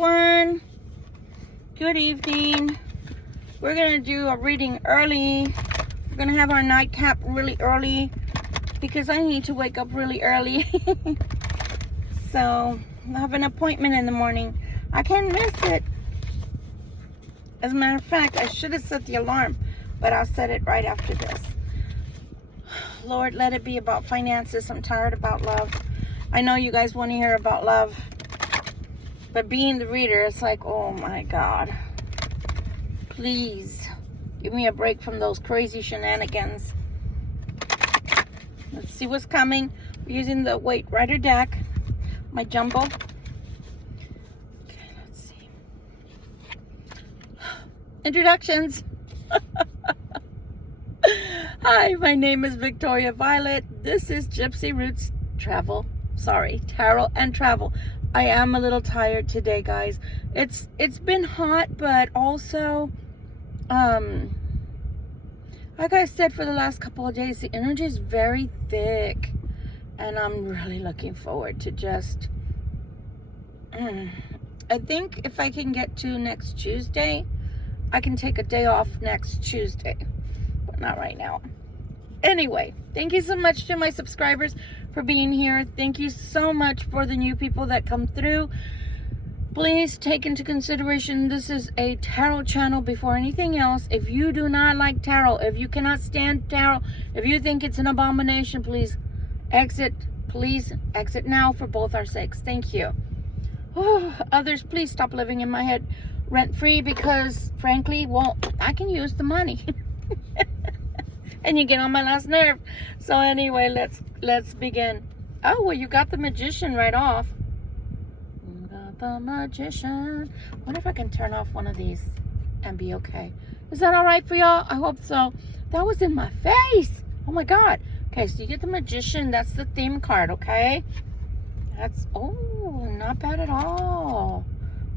One, good evening. We're gonna do a reading early. We're gonna have our nightcap really early because I need to wake up really early. So I have an appointment in the morning. I can't miss it. As a matter of fact, I should have set the alarm, but I'll set it right after this. Lord, let it be about finances. I'm tired about love. I know you guys want to hear about love, but being the reader, it's like, oh my God. Please, give me a break from those crazy shenanigans. Let's see what's coming. We're using the Weight Rider deck, my jumbo. Okay, let's see. Introductions. Hi, my name is Victoria Violet. This is Gypsy Roots Tarot and Travel. I am a little tired today, guys. It's been hot, but also, like I said, for the last couple of days, the energy is very thick, and I'm really looking forward to just, I think if I can get to next Tuesday, I can take a day off next Tuesday, but not right now. Anyway, thank you so much to my subscribers for being here. Thank you so much for the new people that come through. Please take into consideration this is a tarot channel before anything else. If you do not like tarot, if you cannot stand tarot, if you think it's an abomination, please exit. Please exit now for both our sakes. Thank you. Others, please stop living in my head rent-free because, frankly, well, I can use the money. And you get on my last nerve. So anyway, let's begin. Oh, well, you got the Magician right off. You got the Magician. I wonder if I can turn off one of these and be okay. Is that all right for y'all? I hope so. That was in my face. Oh my God. Okay, so you get the Magician. That's the theme card, okay? That's, oh, not bad at all.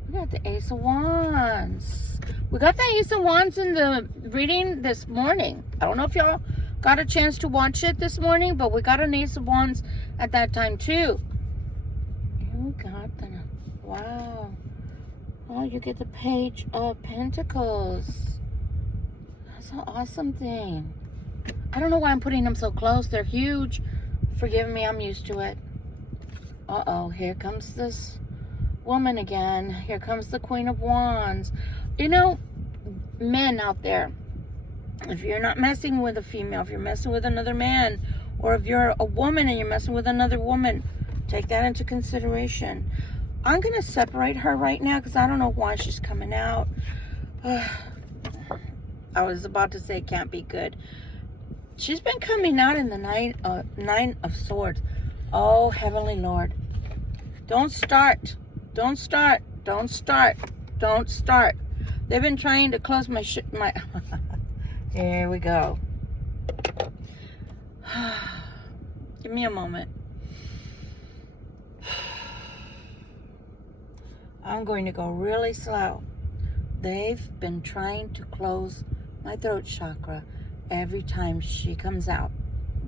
We got the Ace of Wands. We got the Ace of Wands in the reading this morning. I don't know if y'all got a chance to watch it this morning, but we got an Ace of Wands at that time too. You got the, wow. Oh, you get the Page of Pentacles. That's an awesome thing. I don't know why I'm putting them so close. They're huge. Forgive me, I'm used to it. Uh-oh, here comes this woman again. Here comes the Queen of Wands. You know, men out there, if you're not messing with a female, if you're messing with another man, or if you're a woman and you're messing with another woman, take that into consideration. I'm going to separate her right now because I don't know why she's coming out. I was about to say can't be good. She's been coming out in the Nine of Swords. Oh, Heavenly Lord. Don't start. Don't start. Don't start. Don't start. They've been trying to close my Here we go. Give me a moment. I'm going to go really slow. They've been trying to close my throat chakra every time she comes out.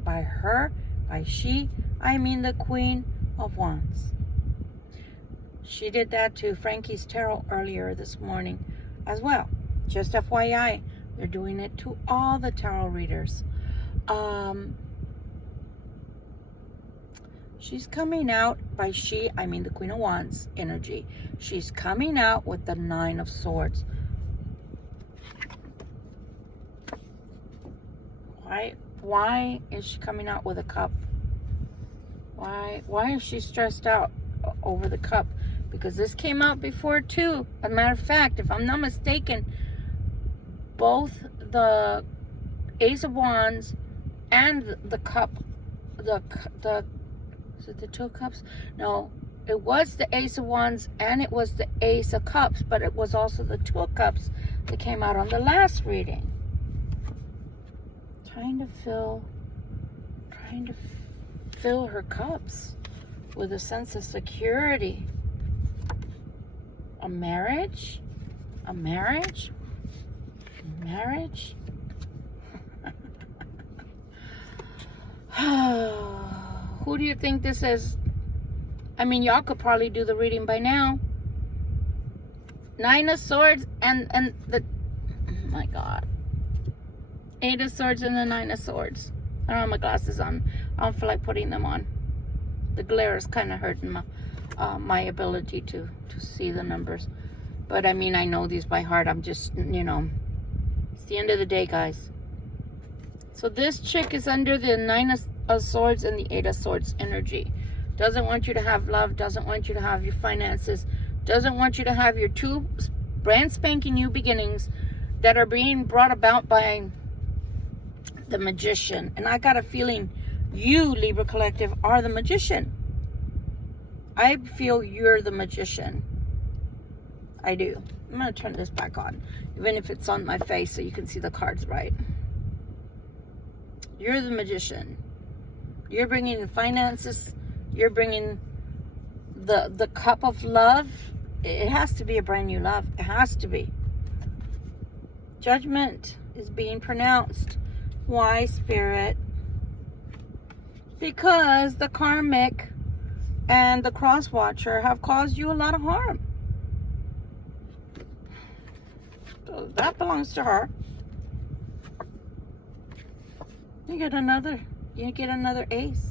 By her, by she, I mean the Queen of Wands. She did that to Frankie's tarot earlier this morning as well. Just FYI, they're doing it to all the tarot readers. She's coming out, by she, I mean the Queen of Wands energy. She's coming out with the Nine of Swords. Why is she coming out with a cup? Why is she stressed out over the cup? Because this came out before too. As a matter of fact, if I'm not mistaken, both the Ace of Wands and the cup, is it the Two of Cups? No, it was the Ace of Wands and it was the Ace of Cups, but it was also the Two of Cups that came out on the last reading. Trying to fill her cups with a sense of security. A marriage? A marriage? A marriage? Who do you think this is? I mean, y'all could probably do the reading by now. Nine of Swords and the, oh my God. Eight of Swords and the Nine of Swords. I don't have my glasses on. I don't feel like putting them on. The glare is kind of hurting my ability to see the numbers. But I mean, I know these by heart. I'm just, you know, it's the end of the day, guys. So this chick is under the Nine of Swords and the Eight of Swords energy. Doesn't want you to have love. Doesn't want you to have your finances. Doesn't want you to have your two brand spanking new beginnings that are being brought about by the Magician. And I got a feeling you, Libra Collective, are the Magician. I feel you're the Magician. I do. I'm going to turn this back on, even if it's on my face so you can see the cards right. You're the Magician. You're bringing the finances. You're bringing the cup of love. It has to be a brand new love. It has to be. Judgment is being pronounced. Why, Spirit? Because the karmic and the cross watcher have caused you a lot of harm. So that belongs to her. You get another ace.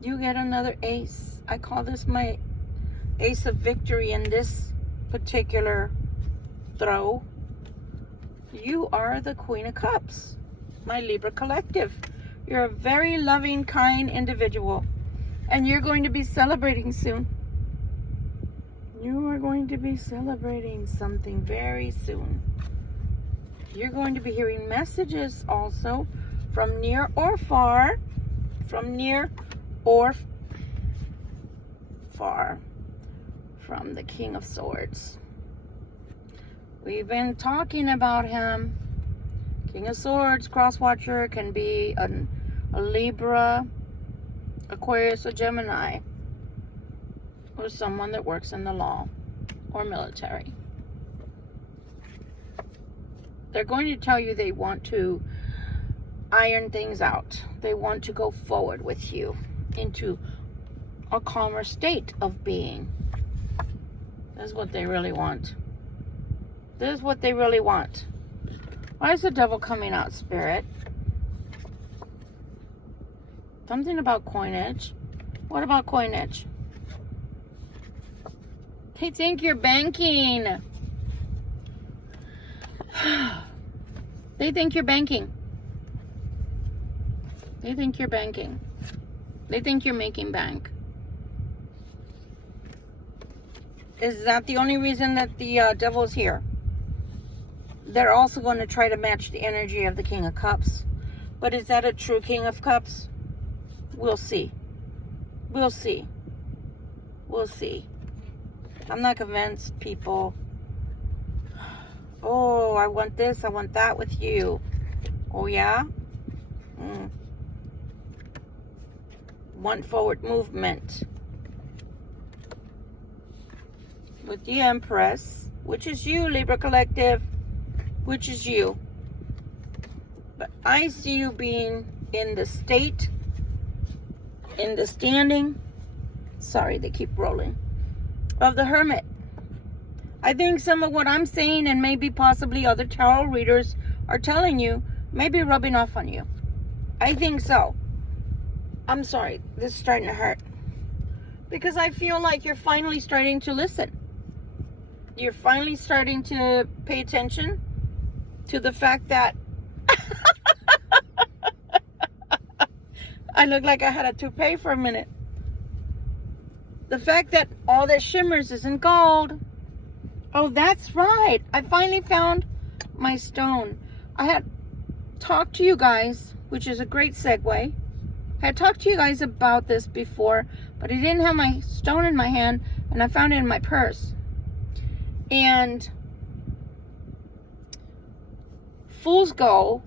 You get another ace. I call this my ace of victory in this particular throw. You are the Queen of Cups, my Libra Collective. You're a very loving, kind individual. And you're going to be celebrating soon. You are going to be celebrating something very soon. You're going to be hearing messages also from near or far. From near or far. From the King of Swords. We've been talking about him. King of Swords, cross watcher, can be a Libra, Aquarius, or Gemini, or someone that works in the law or military. They're going to tell you they want to iron things out. They want to go forward with you into a calmer state of being. That's what they really want. This is what they really want. Why is the devil coming out, Spirit? Something about coinage. What about coinage? They think you're banking. They think you're banking. They think you're banking. They think you're making bank. Is that the only reason that the devil's here? They're also going to try to match the energy of the King of Cups. But is that a true King of Cups? We'll see. We'll see. We'll see. I'm not convinced, people. Oh, I want this, I want that with you. Oh, yeah? Want forward movement. With the Empress, which is you, Libra Collective. Which is you. But I see you being in the state, in the standing, sorry, they keep rolling, of the Hermit. I think some of what I'm saying, and maybe possibly other tarot readers are telling you, may be rubbing off on you. I think so. I'm sorry, this is starting to hurt. Because I feel like you're finally starting to listen. You're finally starting to pay attention to the fact that I look like I had a toupee for a minute. The fact that all that shimmers isn't gold. Oh, that's right. I finally found my stone. I had talked to you guys, which is a great segue. I had talked to you guys about this before, but I didn't have my stone in my hand, and I found it in my purse. And fool's gold,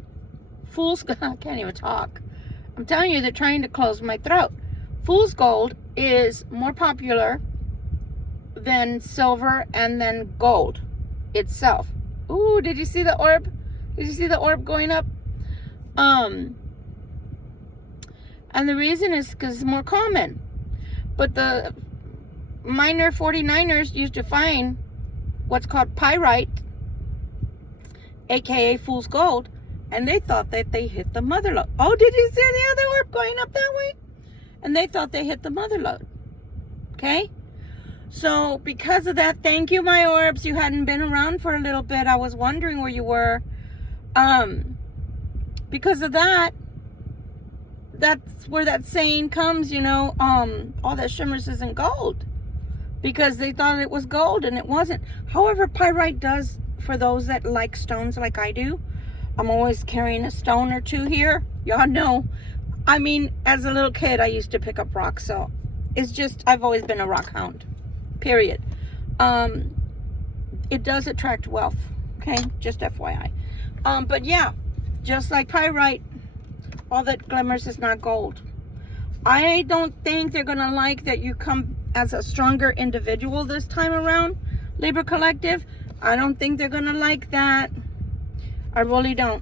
I can't even talk. I'm telling you, they're trying to close my throat. Fool's gold is more popular than silver and then gold itself. Ooh, did you see the orb? Did you see the orb going up? And the reason is because it's more common. But the minor 49ers used to find what's called pyrite, aka fool's gold, and they thought that they hit the mother lode. Oh, did you see the other orb going up that way? And they thought they hit the mother lode. Okay? So because of that, thank you, my orbs. You hadn't been around for a little bit. I was wondering where you were. Because of that, that's where that saying comes, you know, all that shimmers isn't gold. Because they thought it was gold and it wasn't. However, pyrite does, for those that like stones like I do. I'm always carrying a stone or two here. Y'all know. I mean, as a little kid, I used to pick up rocks. So it's just, I've always been a rock hound. Period. It does attract wealth. Okay? Just FYI. But yeah, just like pyrite, all that glimmers is not gold. I don't think they're going to like that you come as a stronger individual this time around, Libra Collective. I don't think they're going to like that. I really don't.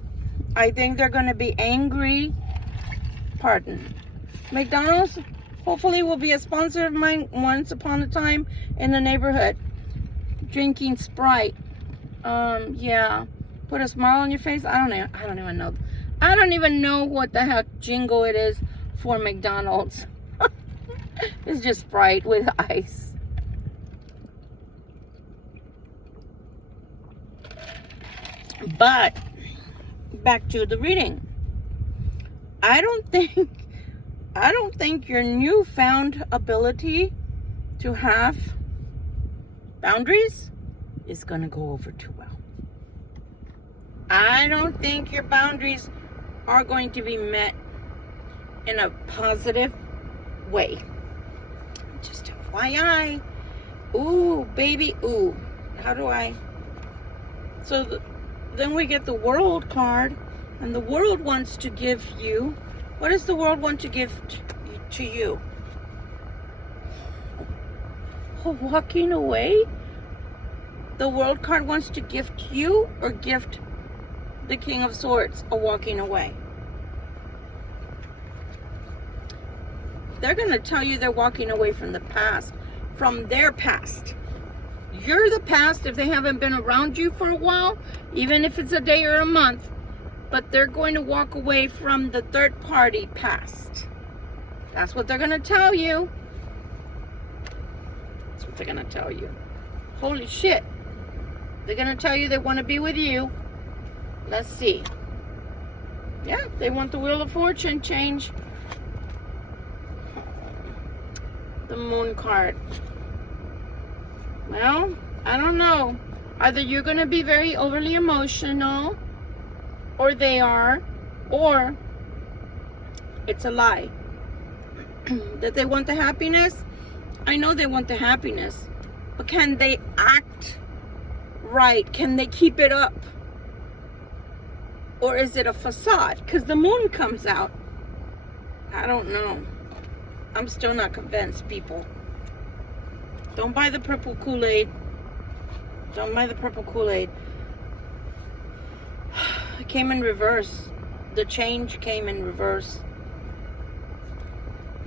I think they're going to be angry. Pardon. McDonald's hopefully will be a sponsor of mine once upon a time in the neighborhood. Drinking Sprite. Yeah. Put a smile on your face. I don't even know. I don't even know what the heck jingle it is for McDonald's. It's just Sprite with ice. But back to the reading. I don't think your newfound ability to have boundaries is going to go over too well. I don't think your boundaries are going to be met in a positive way. Just FYI. Ooh, baby, ooh. How do I? So then we get the World card, and the World wants to give you, what does the World want to give to you? Oh, walking away? The World card wants to gift you or gift the King of Swords a walking away. They're going to tell you they're walking away from the past, from their past. You're the past if they haven't been around you for a while, even if it's a day or a month. But they're going to walk away from the third party past. That's what they're going to tell you. That's what they're going to tell you. Holy shit. They're going to tell you they want to be with you. Let's see. Yeah, they want the Wheel of Fortune change. The Moon card. Well, I don't know. Either you're going to be very overly emotional, or they are, or it's a lie. That they want the happiness. I know they want the happiness, but can they act right? Can they keep it up? Or is it a facade? Because the moon comes out. I don't know. I'm still not convinced, people. Don't buy the purple Kool-Aid. Don't buy the purple Kool-Aid. It came in reverse. The change came in reverse.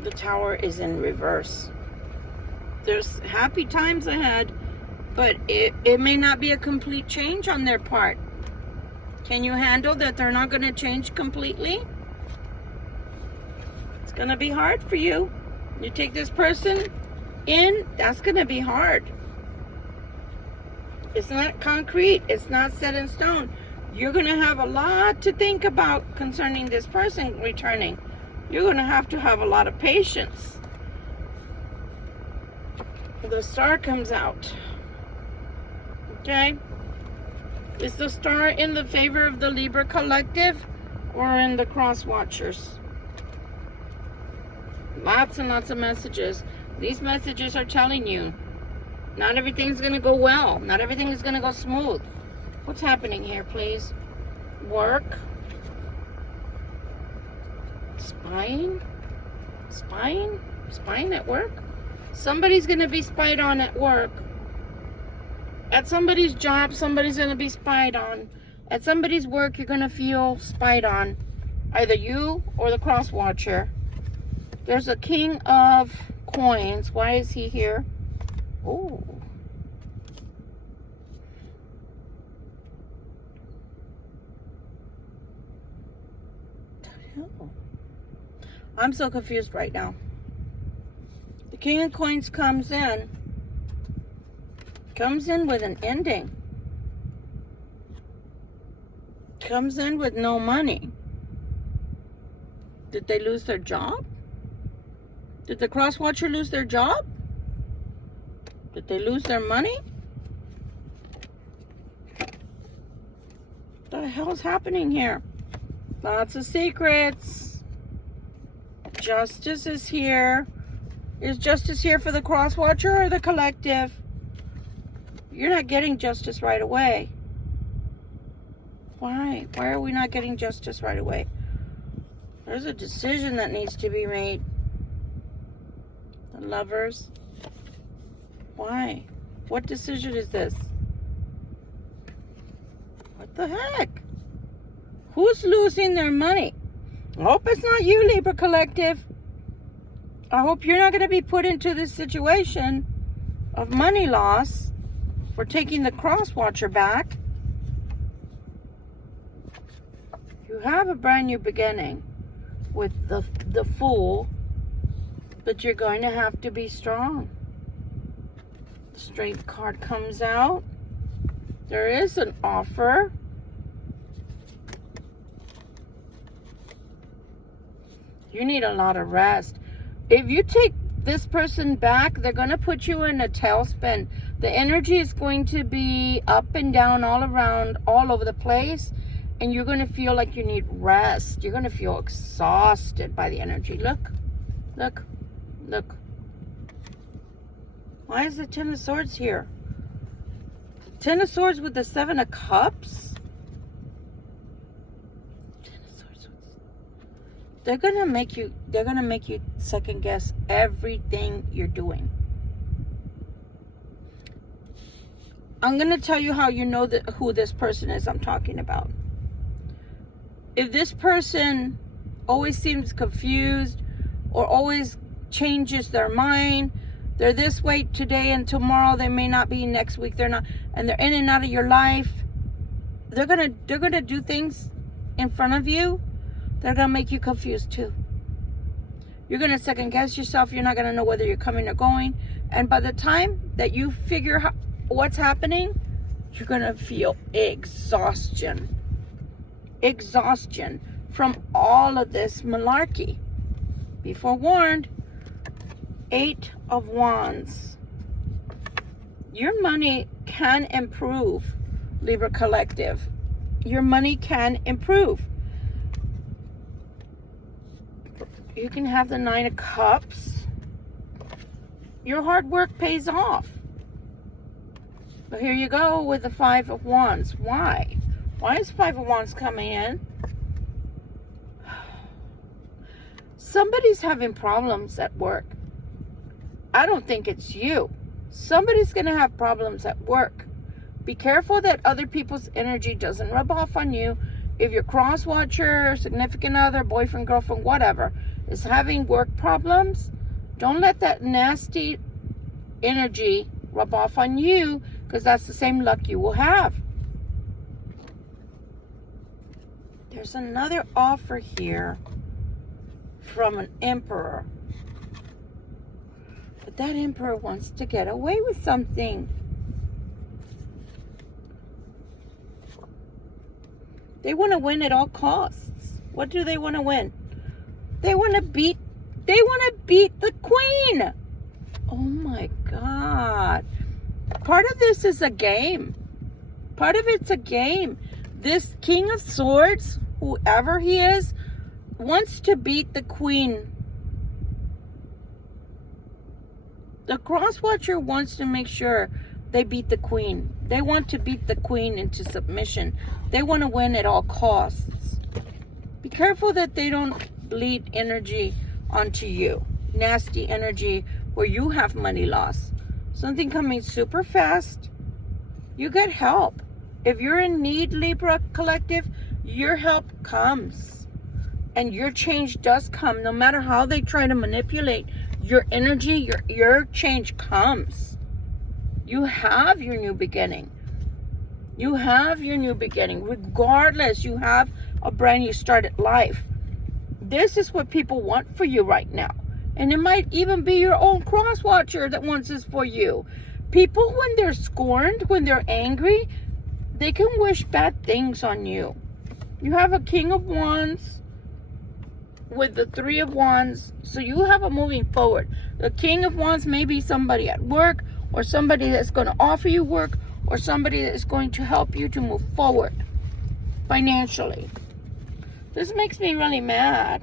The Tower is in reverse. There's happy times ahead, but it may not be a complete change on their part. Can you handle that they're not going to change completely? It's going to be hard for you. You take this person in, that's going to be hard. It's not concrete. It's not set in stone. You're going to have a lot to think about concerning this person returning. You're going to have a lot of patience. The Star comes out. Okay? Is the Star in the favor of the Libra Collective or in the Cross Watchers? Lots and lots of messages. These messages are telling you not everything's going to go well. Not everything is going to go smooth. What's happening here, please? Work. Spying? Spying? Spying at work? Somebody's going to be spied on at work. At somebody's job, somebody's going to be spied on. At somebody's work, you're going to feel spied on. Either you or the Cross Watcher. There's a King of Coins. Why is he here? Oh. hell? I'm so confused right now. The King of Coins comes in with an ending. Comes in with no money. Did they lose their job? Did the cross watcher lose their job? Did they lose their money? What the hell is happening here? Lots of secrets. Justice is here. Is justice here for the cross watcher or the collective? You're not getting justice right away. Why? Why are we not getting justice right away? There's a decision that needs to be made. The Lovers. Why? What decision is this? What the heck? Who's losing their money? I hope it's not you, Libra Collective. I hope you're not going to be put into this situation of money loss for taking the cross watcher back. You have a brand new beginning with the Fool, but you're going to have to be strong. The Strength card comes out. There is an offer. You need a lot of rest. If you take this person back, they're going to put you in a tailspin. The energy is going to be up and down, all around, all over the place. And you're going to feel like you need rest. You're going to feel exhausted by the energy. Look, look, look. Why is the Ten of Swords here? Ten of Swords with the Seven of Cups? Ten of Swords. They're going to make you second guess everything you're doing. I'm going to tell you how you know who this person is I'm talking about. If this person always seems confused or always changes their mind, they're this way today and tomorrow they may not be, next week they're not, and they're in and out of your life, they're gonna do things in front of you. They're gonna make you confused too. You're gonna second guess yourself. You're not gonna know whether you're coming or going. And by the time that you figure out what's happening, you're gonna feel exhaustion. Exhaustion from all of this malarkey. Be forewarned. 8 of Wands. Your money can improve, Libra Collective. Your money can improve. You can have the 9 of Cups. Your hard work pays off. But here you go with the 5 of Wands. Why? Why is 5 of Wands coming in? Somebody's having problems at work. I don't think it's you. Somebody's going to have problems at work. Be careful that other people's energy doesn't rub off on you. If your cross watcher, significant other, boyfriend, girlfriend, whatever, is having work problems, don't let that nasty energy rub off on you, because that's the same luck you will have. There's another offer here from an emperor. But that emperor wants to get away with something. They want to win at all costs. What do they want to win? They want to beat the queen. Oh my God. Part of this is a game. Part of it's a game. This King of Swords, whoever he is, wants to beat the queen. The cross watcher wants to make sure they beat the queen. They want to beat the queen into submission. They want to win at all costs. Be careful that they don't bleed energy onto you. Nasty energy where you have money loss. Something coming super fast. You get help. If you're in need, Libra Collective, your help comes. And your change does come. No matter how they try to manipulate your energy, your change comes. You have your new beginning. You have your new beginning. Regardless, you have a brand new start at life. This is what people want for you right now. And it might even be your own cross watcher that wants this for you. People, when they're scorned, when they're angry, they can wish bad things on you. You have a King of Wands with the Three of Wands. So you have a moving forward. The King of Wands may be somebody at work, or somebody that's going to offer you work, or somebody that is going to help you to move forward financially. This makes me really mad.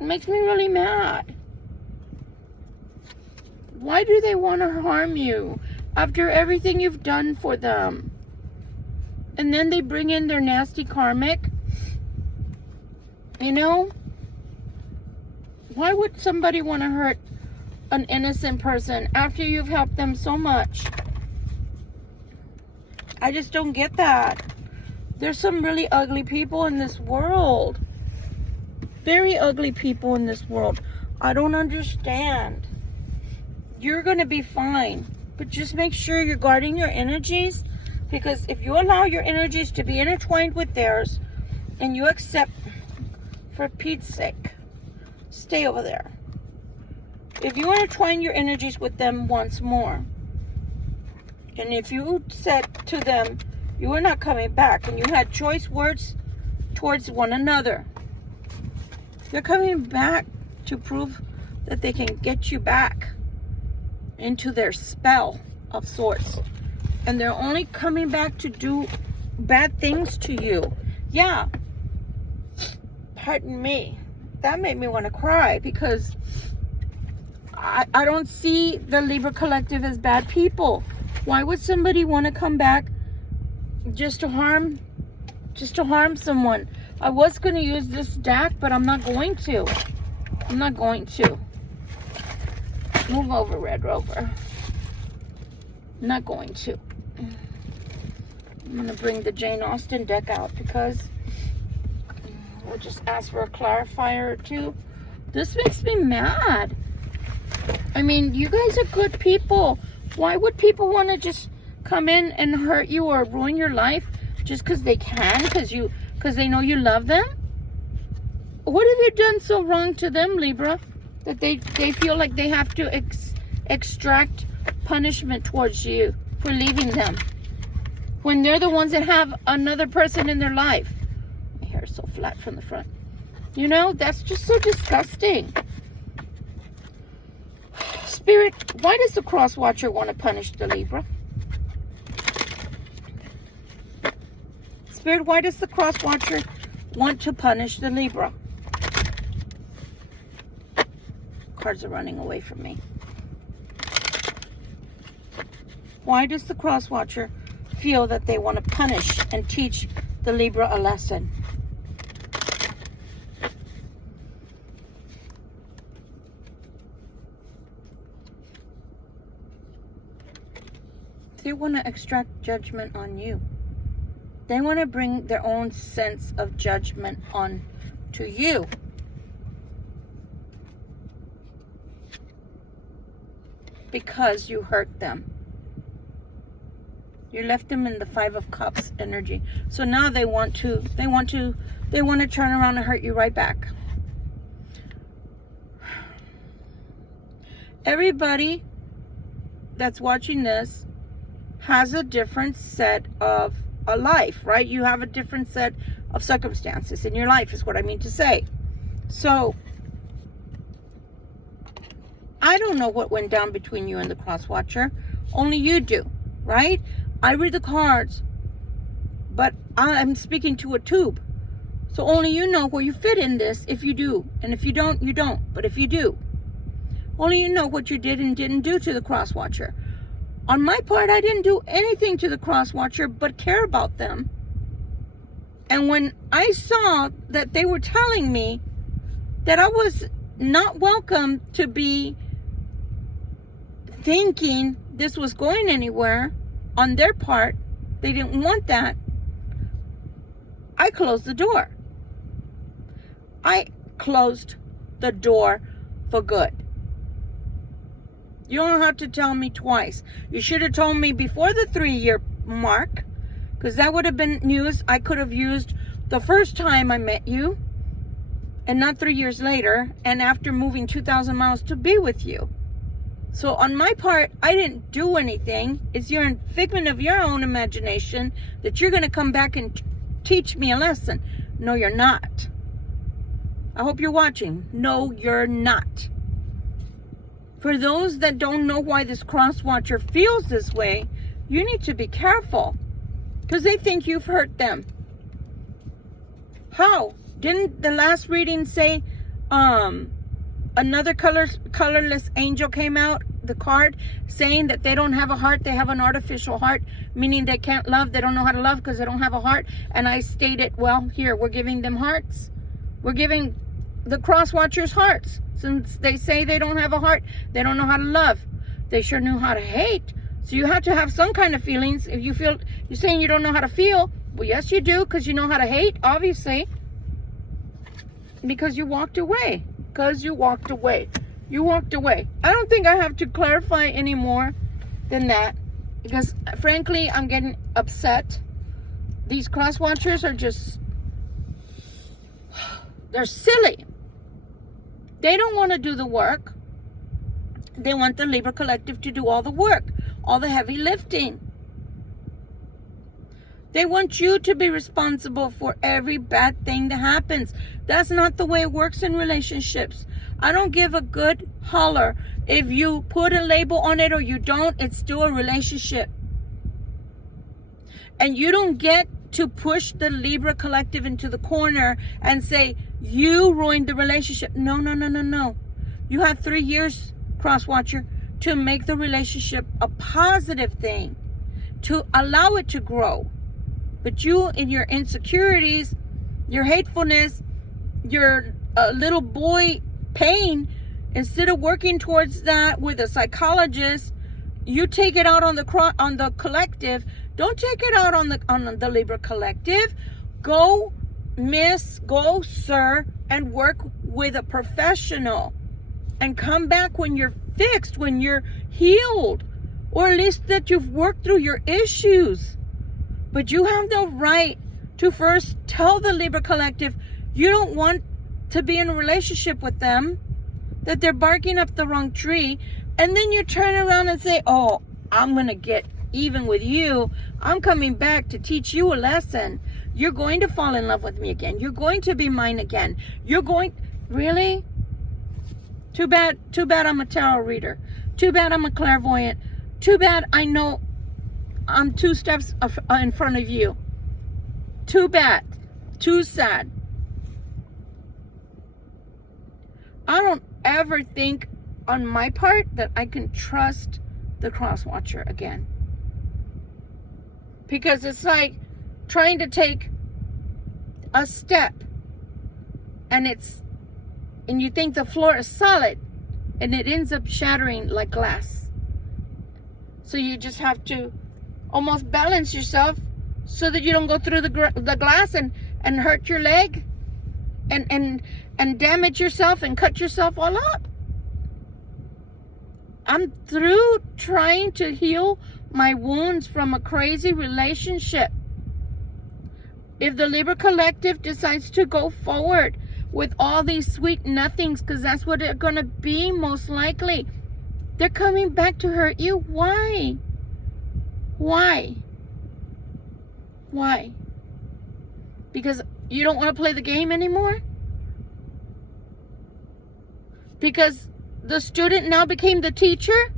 It makes me really mad. Why do they want to harm you after everything you've done for them? And then they bring in their nasty karmic. You know? Why would somebody want to hurt an innocent person after you've helped them so much? I just don't get that. There's some really ugly people in this world. Very ugly people in this world. I don't understand. You're going to be fine. But just make sure you're guarding your energies. Because if you allow your energies to be intertwined with theirs, and you accept, for Pete's sake, stay over there. If you intertwine your energies with them once more, and if you said to them, you are not coming back, and you had choice words towards one another, they're coming back to prove that they can get you back into their spell of sorts. And they're only coming back to do bad things to you. Yeah. Pardon me. That made me want to cry, because I don't see the Libra collective as bad people. Why would somebody want to come back just to harm someone? I was going to use this deck, but I'm not going to. I'm not going to. Move over, Red Rover. I'm not going to. I'm going to bring the Jane Austen deck out, because we'll just ask for a clarifier or two. This makes me mad. I mean, you guys are good people. Why would people want to just come in and hurt you or ruin your life just because they can, because they know you love them? What have you done so wrong to them, Libra, that they feel like they have to extract punishment towards you for leaving them, when they're the ones that have another person in their life? My hair is so flat from the front. You know, that's just so disgusting. Spirit, why does the cross watcher want to punish the Libra? Spirit, why does the cross watcher want to punish the Libra? Cards are running away from me. Why does the cross watcher feel that they want to punish and teach the Libra a lesson? They want to extract judgment on you. They want to bring their own sense of judgment on to you. Because you hurt them. You left them in the Five of Cups energy. So now they want to turn around and hurt you right back. Everybody that's watching this has a different set of a life, right? You have a different set of circumstances in your life, is what I mean to say. So I don't know what went down between you and the cross watcher. Only you do, right? I read the cards, but I'm speaking to a tube. So only you know where you fit in this, if you do. And if you don't, you don't. But if you do, only you know what you did and didn't do to the cross watcher. On my part, I didn't do anything to the cross watcher but care about them. And when I saw that they were telling me that I was not welcome to be thinking this was going anywhere on their part, they didn't want that, I closed the door. I closed the door for good. You don't have to tell me twice. You should have told me before the 3-year mark, because that would have been news I could have used the first time I met you, and not 3 years later, and after moving 2,000 miles to be with you. So on my part, I didn't do anything. It's your figment of your own imagination that you're going to come back and teach me a lesson. No, you're not. I hope you're watching. No, you're not. For those that don't know why this cross watcher feels this way, you need to be careful, because they think you've hurt them. How? Didn't the last reading say another colorless angel came out, the card, saying that they don't have a heart, they have an artificial heart, meaning they can't love, they don't know how to love because they don't have a heart. And I stated, well, here, we're giving them hearts. We're giving the cross watchers hearts. Since they say they don't have a heart, they don't know how to love. They sure knew how to hate. So you have to have some kind of feelings. If you feel, you're saying you don't know how to feel, well, yes, you do, because you know how to hate, obviously. Because you walked away. Because you walked away. You walked away. I don't think I have to clarify any more than that. Because, frankly, I'm getting upset. These cross watchers are just... they're silly. They don't want to do the work. They want the Libra Collective to do all the work. All the heavy lifting. They want you to be responsible for every bad thing that happens. That's not the way it works in relationships. I don't give a good holler if you put a label on it or you don't. It's still a relationship. And you don't get to push the Libra Collective into the corner and say, you ruined the relationship. No, no, no, no, no. You had 3 years, cross watcher, to make the relationship a positive thing, to allow it to grow. But you, in your insecurities, your hatefulness, your little boy pain, instead of working towards that with a psychologist, you take it out on the collective. Don't take it out on the Libra Collective. Go, miss, go, sir, and work with a professional. And come back when you're fixed, when you're healed, or at least that you've worked through your issues. But you have no right to first tell the Libra Collective you don't want to be in a relationship with them, that they're barking up the wrong tree, and then you turn around and say, oh, I'm going to get even with you. I'm coming back to teach you a lesson. You're going to fall in love with me again. You're going to be mine again. You're going... Really? Too bad I'm a tarot reader. Too bad I'm a clairvoyant. Too bad I know I'm 2 steps in front of you. Too bad. Too sad. I don't ever think on my part that I can trust the cross watcher again. Because it's like trying to take a step and you think the floor is solid and it ends up shattering like glass. So you just have to almost balance yourself so that you don't go through the glass and hurt your leg and damage yourself and cut yourself all up. I'm through trying to heal my wounds from a crazy relationship. If the Libra Collective decides to go forward with all these sweet nothings, because that's what they're going to be most likely, they're coming back to hurt you. Why? Why? Why? Because you don't want to play the game anymore? Because the student now became the teacher?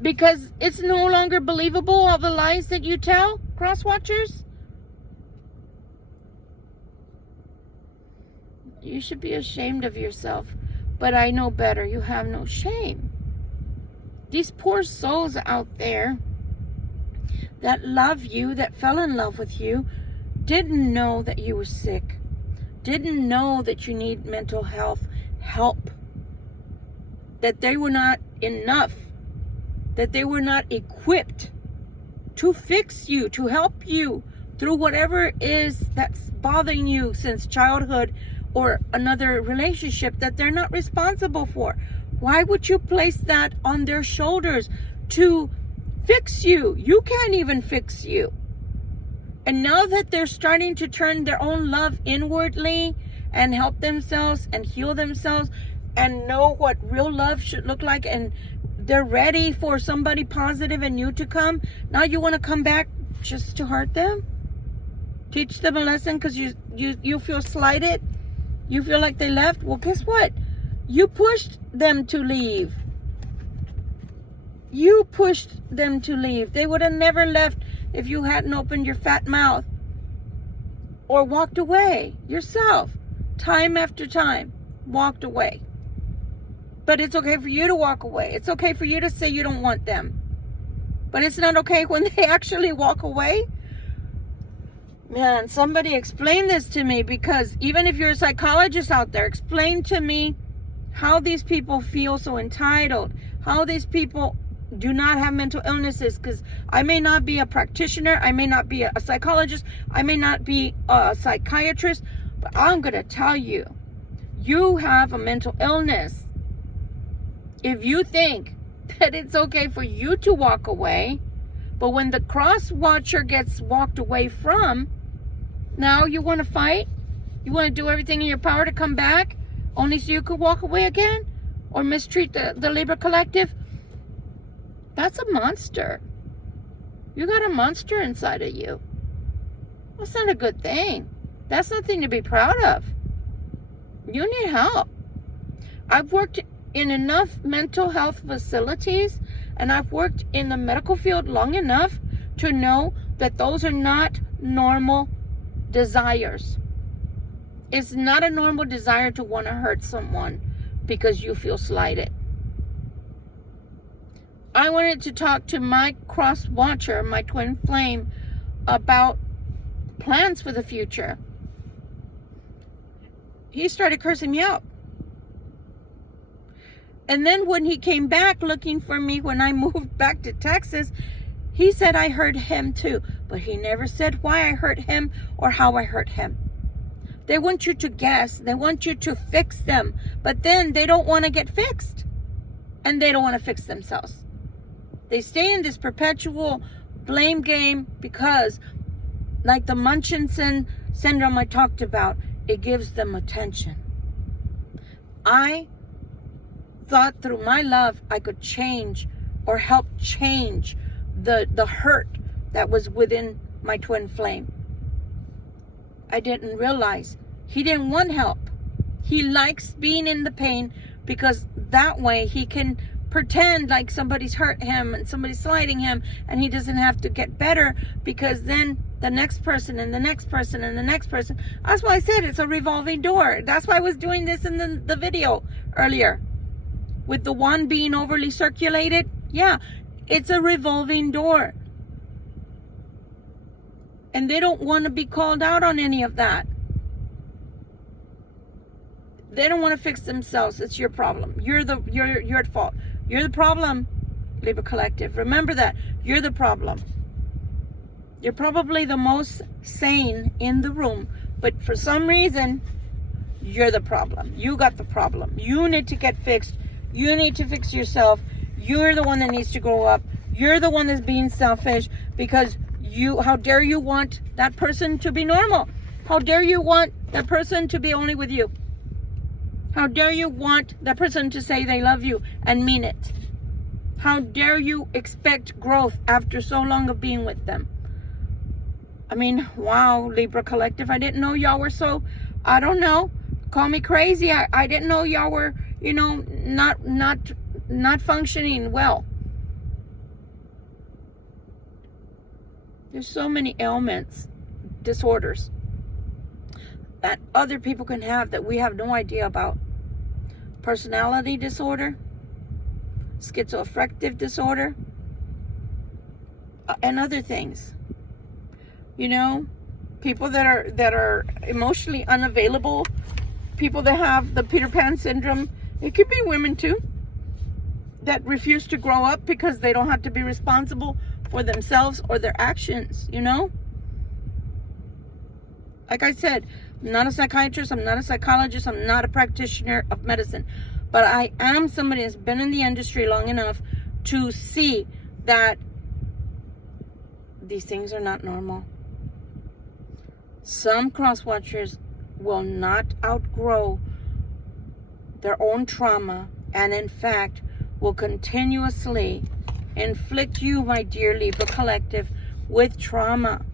Because it's no longer believable, all the lies that you tell, cross watchers? You should be ashamed of yourself. But I know better. You have no shame. These poor souls out there that love you, that fell in love with you, didn't know that you were sick. Didn't know that you need mental health help. That they were not enough. That they were not equipped to fix you, to help you through whatever it is that's bothering you since childhood or another relationship that they're not responsible for. Why would you place that on their shoulders to fix you? You can't even fix you. And now that they're starting to turn their own love inwardly and help themselves and heal themselves and know what real love should look like, and they're ready for somebody positive and new to come. Now you want to come back just to hurt them? Teach them a lesson because you feel slighted? You feel like they left? Well, guess what? You pushed them to leave. You pushed them to leave. They would have never left if you hadn't opened your fat mouth or walked away yourself. Time after time, walked away. But it's okay for you to walk away. It's okay for you to say you don't want them. But it's not okay when they actually walk away. Man, somebody explain this to me, because even if you're a psychologist out there, explain to me how these people feel so entitled, how these people do not have mental illnesses, because I may not be a practitioner, I may not be a psychologist, I may not be a psychiatrist, but I'm going to tell you, you have a mental illness. If you think that it's okay for you to walk away, but when the cross watcher gets walked away from, now you want to fight? You want to do everything in your power to come back, only so you could walk away again? Or mistreat the Libra collective? That's a monster. You got a monster inside of you. That's not a good thing. That's nothing to be proud of. You need help. I've worked in enough mental health facilities, and I've worked in the medical field long enough to know that those are not normal desires. It's not a normal desire to want to hurt someone because you feel slighted. I wanted to talk to my cross watcher, my twin flame, about plans for the future. He started cursing me out. And then when he came back looking for me when I moved back to Texas, he said I hurt him too. But he never said why I hurt him or how I hurt him. They want you to guess. They want you to fix them. But then they don't want to get fixed. And they don't want to fix themselves. They stay in this perpetual blame game because, like the Munchausen syndrome I talked about, it gives them attention. I thought through my love I could change or help change the hurt that was within my twin flame. I didn't realize he didn't want help. He likes being in the pain because that way he can pretend like somebody's hurt him and somebody's slighting him, and he doesn't have to get better, because then the next person and the next person and the next person. That's why I said it's a revolving door. That's why I was doing this in the video earlier with the one being overly circulated. Yeah, it's a revolving door. And they don't want to be called out on any of that. They don't want to fix themselves. It's your problem. You're at fault. You're the problem, Libra collective. Remember that. You're the problem. You're probably the most sane in the room, but for some reason, you're the problem. You got the problem. You need to get fixed. You need to fix yourself. You're the one that needs to grow up. You're the one that's being selfish because how dare you want that person to be normal? How dare you want that person to be only with you? How dare you want that person to say they love you and mean it? How dare you expect growth after so long of being with them? I mean, wow, Libra collective, I didn't know y'all were so, I don't know, call me crazy. I didn't know y'all were, not functioning well. There's so many ailments, disorders that other people can have that we have no idea about. Personality disorder, schizoaffective disorder, and other things. People that are emotionally unavailable, people that have the Peter Pan syndrome. It could be women too that refuse to grow up because they don't have to be responsible for themselves or their actions. Like I said, I'm not a psychiatrist, I'm not a psychologist, I'm not a practitioner of medicine, but I am somebody that's been in the industry long enough to see that these things are not normal. Some cross watchers will not outgrow their own trauma, and in fact will continuously inflict you, my dear Libra collective, with trauma.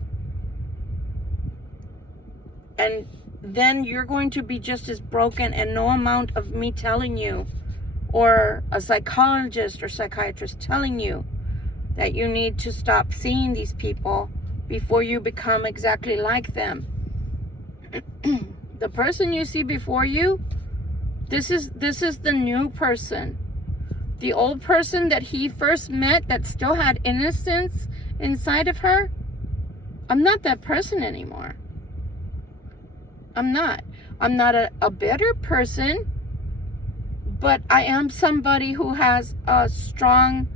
And then you're going to be just as broken, and no amount of me telling you, or a psychologist or psychiatrist telling you that you need to stop seeing these people before you become exactly like them. The person you see before you, this is the new person. The old person that he first met that still had innocence inside of her, I'm not that person anymore. I'm not a better person, but I am somebody who has a strong,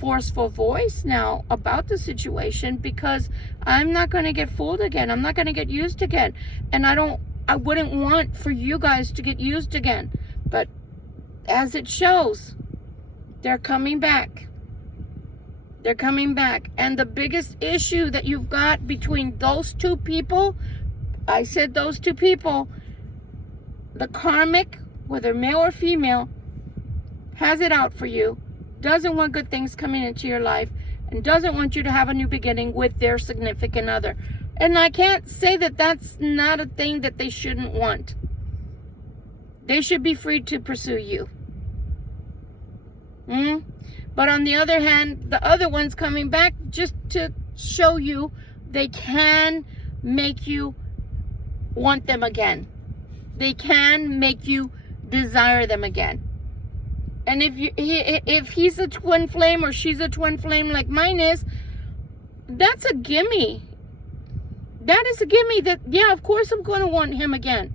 forceful voice now about the situation, because I'm not going to get fooled again. I'm not going to get used again. And I wouldn't want for you guys to get used again. But as it shows, they're coming back. They're coming back. And the biggest issue that you've got between those two people, I said those two people, the karmic, whether male or female, has it out for you, doesn't want good things coming into your life, and doesn't want you to have a new beginning with their significant other. And I can't say that that's not a thing that they shouldn't want. They should be free to pursue you. But on the other hand, the other one's coming back just to show you they can make you want them again. They can make you desire them again. And if he's a twin flame or she's a twin flame like mine is, that's a gimme. That is a gimme that, yeah, of course I'm going to want him again.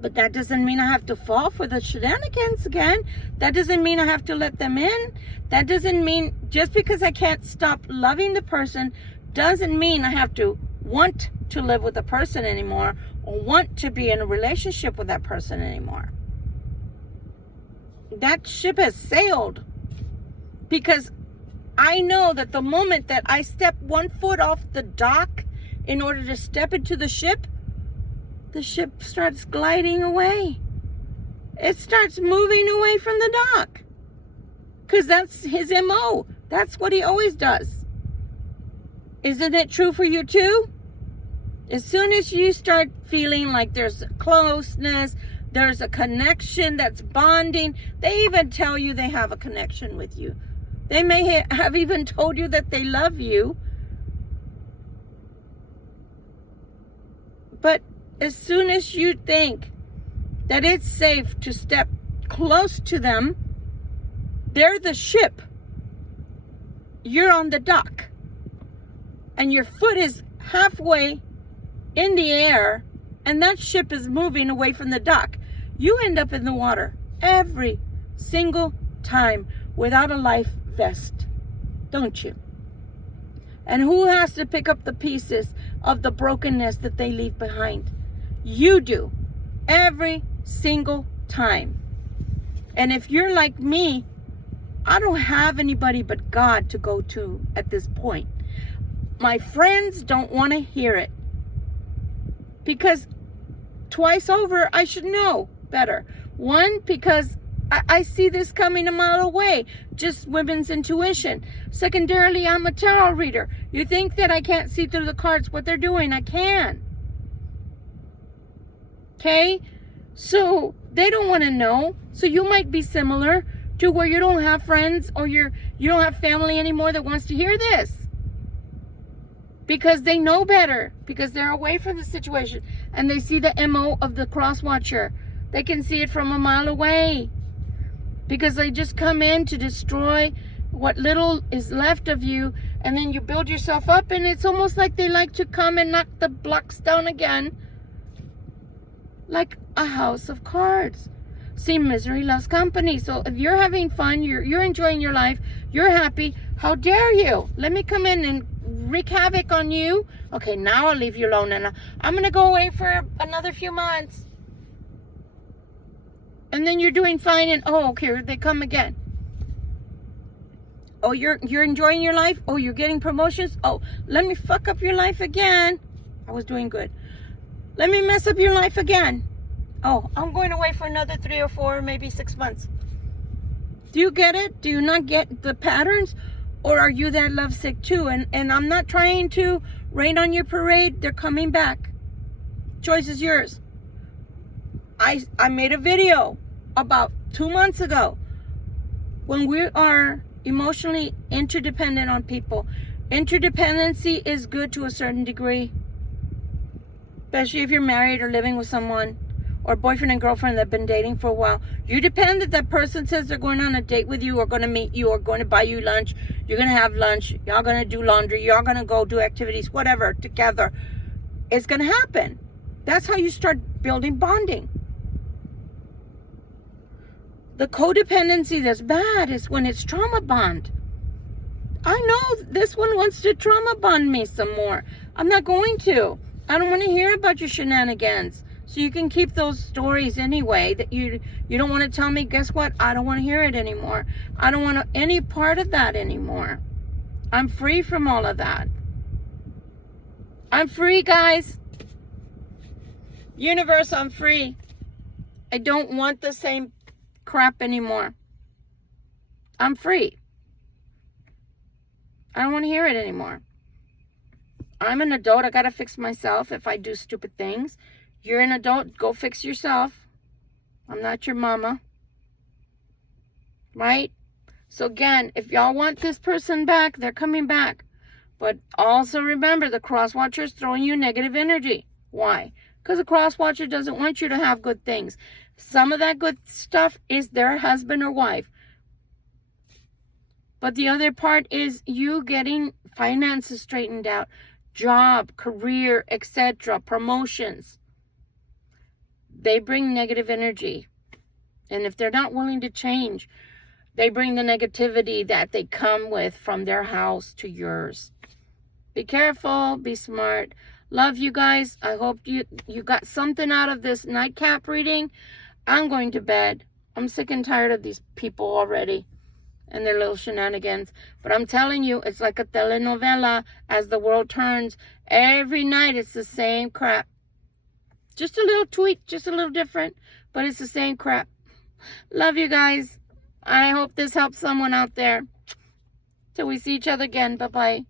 But that doesn't mean I have to fall for the shenanigans again. That doesn't mean I have to let them in. That doesn't mean, just because I can't stop loving the person, doesn't mean I have to want to live with the person anymore, or want to be in a relationship with that person anymore. That ship has sailed, because I know that the moment that I step one foot off the dock in order to step into the ship starts gliding away. It starts moving away from the dock, because that's his MO. That's what he always does. Isn't it true for you too? As soon as you start feeling like there's a closeness, there's a connection that's bonding, they even tell you they have a connection with you. They may have even told you that they love you. But as soon as you think that it's safe to step close to them, they're the ship. You're on the dock. And your foot is halfway in the air, and that ship is moving away from the dock. You end up in the water every single time without a life vest, don't you? And who has to pick up the pieces of the brokenness that they leave behind? You do, every single time. And if you're like me, I don't have anybody but God to go to at this point. My friends don't want to hear it, because twice over I should know better. One, because I see this coming a mile away, just women's intuition. Secondarily, I'm a tarot reader. You think that I can't see through the cards what they're doing? I can. Okay? So they don't want to know. So you might be similar to where you don't have friends, or you don't have family anymore that wants to hear this, because they know better, because they're away from the situation, and they see the MO of the cross watcher. They can see it from a mile away, because they just come in to destroy what little is left of you, and then you build yourself up, and it's almost like they like to come and knock the blocks down again, like a house of cards. See, misery loves company. So if you're having fun, you're enjoying your life, you're happy, how dare you? Let me come in and wreak havoc on you. Okay, now I'll leave you alone, and I'm gonna go away for another few months. And then you're doing fine, and oh, here they come again. Oh, you're enjoying your life. Oh, you're getting promotions. Oh, let me fuck up your life again. I was doing good. Let me mess up your life again. Oh, I'm going away for another 3 or 4, maybe 6 months. Do you get it? Do you not get the patterns? Or are you that lovesick too? And I'm not trying to rain on your parade. They're coming back. Choice is yours. I made a video about 2 months ago. When we are emotionally interdependent on people, interdependency is good to a certain degree. Especially if you're married or living with someone, or boyfriend and girlfriend that have been dating for a while. You depend that that person says they're going on a date with you, or going to meet you, or going to buy you lunch. You're going to have lunch. Y'all going to do laundry. Y'all going to go do activities, whatever, together. It's going to happen. That's how you start building bonding. The codependency that's bad is when it's trauma bond. I know this one wants to trauma bond me some more. I'm not going to. I don't want to hear about your shenanigans. So you can keep those stories anyway that you don't want to tell me. Guess what? I don't want to hear it anymore. I don't want any part of that anymore. I'm free from all of that. I'm free, guys. Universe, I'm free. I don't want the same crap anymore. I'm free. I don't want to hear it anymore. I'm an adult. I got to fix myself if I do stupid things. You're an adult. Go fix yourself. I'm not your mama. Right? So again, if y'all want this person back, they're coming back. But also remember, the cross watcher is throwing you negative energy. Why? Because the cross watcher doesn't want you to have good things. Some of that good stuff is their husband or wife. But the other part is you getting finances straightened out, job, career, etc., promotions. They bring negative energy. And if they're not willing to change, they bring the negativity that they come with from their house to yours. Be careful. Be smart. Love you guys. I hope you got something out of this nightcap reading. I'm going to bed. I'm sick and tired of these people already and their little shenanigans. But I'm telling you, it's like a telenovela. As the world turns, every night it's the same crap. Just a little tweak, just a little different, but it's the same crap. Love you guys. I hope this helps someone out there. Till we see each other again. Bye-bye.